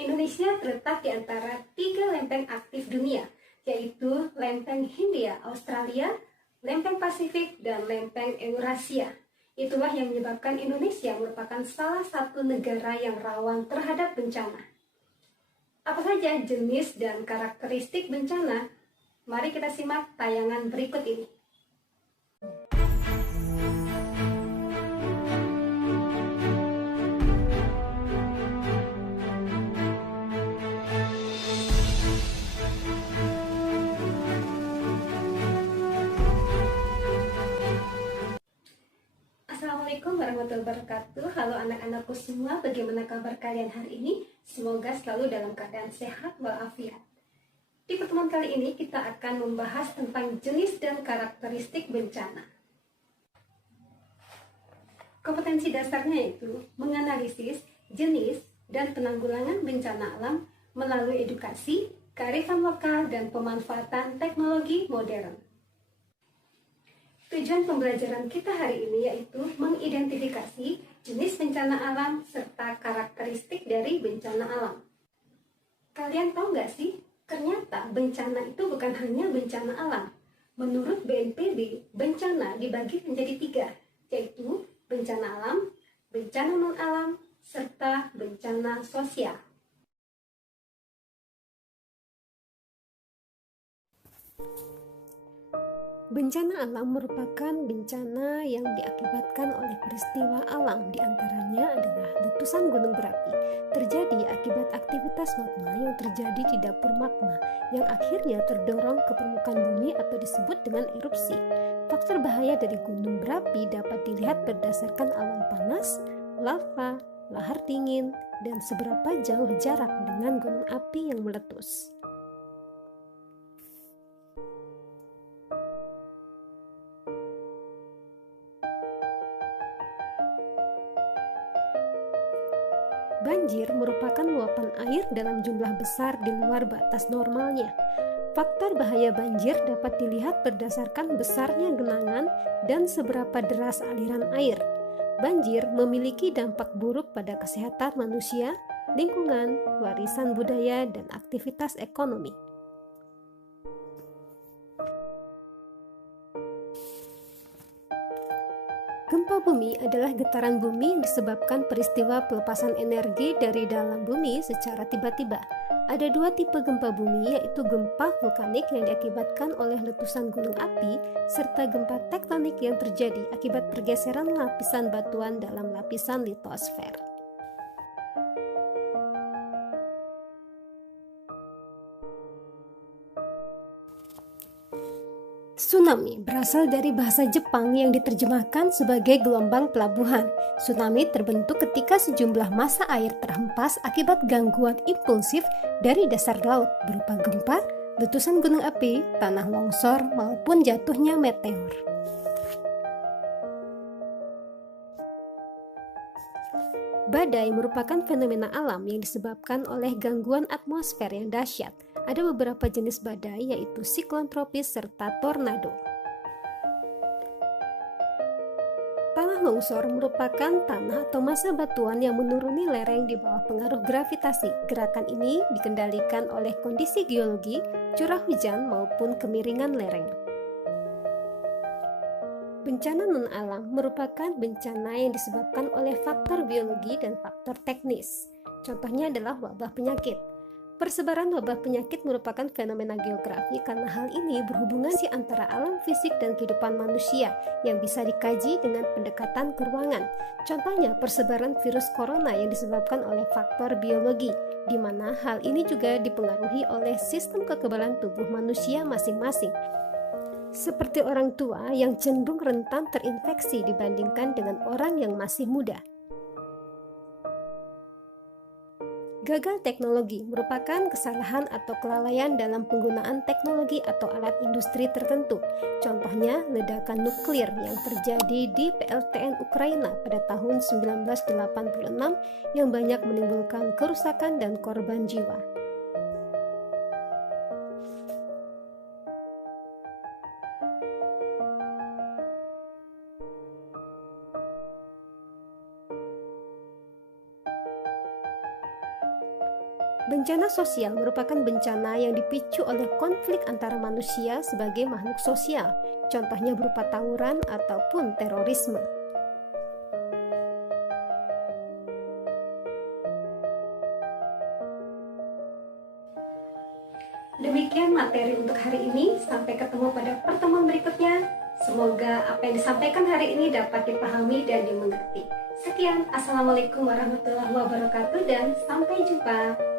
Indonesia terletak di antara 3 lempeng aktif dunia, yaitu lempeng Hindia Australia, lempeng Pasifik, dan lempeng Eurasia. Itulah yang menyebabkan Indonesia merupakan salah satu negara yang rawan terhadap bencana. Apa saja jenis dan karakteristik bencana? Mari kita simak tayangan berikut ini. Assalamualaikum warahmatullahi wabarakatuh. Halo anak-anakku semua, bagaimana kabar kalian hari ini? Semoga selalu dalam keadaan sehat walafiat. Di pertemuan kali ini kita akan membahas tentang jenis dan karakteristik bencana. Kompetensi dasarnya yaitu menganalisis jenis dan penanggulangan bencana alam melalui edukasi, kearifan lokal, dan pemanfaatan teknologi modern. Tujuan pembelajaran kita hari ini yaitu mengidentifikasi jenis bencana alam serta karakteristik dari bencana alam. Kalian tahu nggak sih, ternyata bencana itu bukan hanya bencana alam. Menurut BNPB, bencana dibagi menjadi 3, yaitu bencana alam, bencana non-alam, serta bencana sosial. Bencana alam merupakan bencana yang diakibatkan oleh peristiwa alam, diantaranya adalah letusan gunung berapi, terjadi akibat aktivitas magma yang terjadi di dapur magma, yang akhirnya terdorong ke permukaan bumi atau disebut dengan erupsi. Faktor bahaya dari gunung berapi dapat dilihat berdasarkan awan panas, lava, lahar dingin, dan seberapa jauh jarak dengan gunung api yang meletus. Banjir merupakan luapan air dalam jumlah besar di luar batas normalnya. Faktor bahaya banjir dapat dilihat berdasarkan besarnya genangan dan seberapa deras aliran air. Banjir memiliki dampak buruk pada kesehatan manusia, lingkungan, warisan budaya, dan aktivitas ekonomi. Gempa bumi adalah getaran bumi yang disebabkan peristiwa pelepasan energi dari dalam bumi secara tiba-tiba. Ada 2 tipe gempa bumi, yaitu gempa vulkanik yang diakibatkan oleh letusan gunung api, serta gempa tektonik yang terjadi akibat pergeseran lapisan batuan dalam lapisan litosfer. Tsunami berasal dari bahasa Jepang yang diterjemahkan sebagai gelombang pelabuhan. Tsunami terbentuk ketika sejumlah massa air terhempas akibat gangguan impulsif dari dasar laut berupa gempa, letusan gunung api, tanah longsor, maupun jatuhnya meteor. Badai merupakan fenomena alam yang disebabkan oleh gangguan atmosfer yang dahsyat. Ada beberapa jenis badai, yaitu siklon tropis serta tornado. Tanah longsor merupakan tanah atau massa batuan yang menuruni lereng di bawah pengaruh gravitasi. Gerakan ini dikendalikan oleh kondisi geologi, curah hujan, maupun kemiringan lereng. Bencana non-alam merupakan bencana yang disebabkan oleh faktor biologi dan faktor teknis. Contohnya adalah wabah penyakit. Persebaran wabah penyakit merupakan fenomena geografi karena hal ini berhubungan antara alam fisik dan kehidupan manusia yang bisa dikaji dengan pendekatan keruangan. Contohnya persebaran virus corona yang disebabkan oleh faktor biologi, di mana hal ini juga dipengaruhi oleh sistem kekebalan tubuh manusia masing-masing. Seperti orang tua yang cenderung rentan terinfeksi dibandingkan dengan orang yang masih muda. Gagal teknologi merupakan kesalahan atau kelalaian dalam penggunaan teknologi atau alat industri tertentu. Contohnya, ledakan nuklir yang terjadi di PLTN Ukraina pada tahun 1986 yang banyak menimbulkan kerusakan dan korban jiwa. Bencana sosial merupakan bencana yang dipicu oleh konflik antara manusia sebagai makhluk sosial, contohnya berupa tawuran ataupun terorisme. Demikian materi untuk hari ini, sampai ketemu pada pertemuan berikutnya. Semoga apa yang disampaikan hari ini dapat dipahami dan dimengerti. Sekian, Assalamualaikum warahmatullahi wabarakatuh dan sampai jumpa.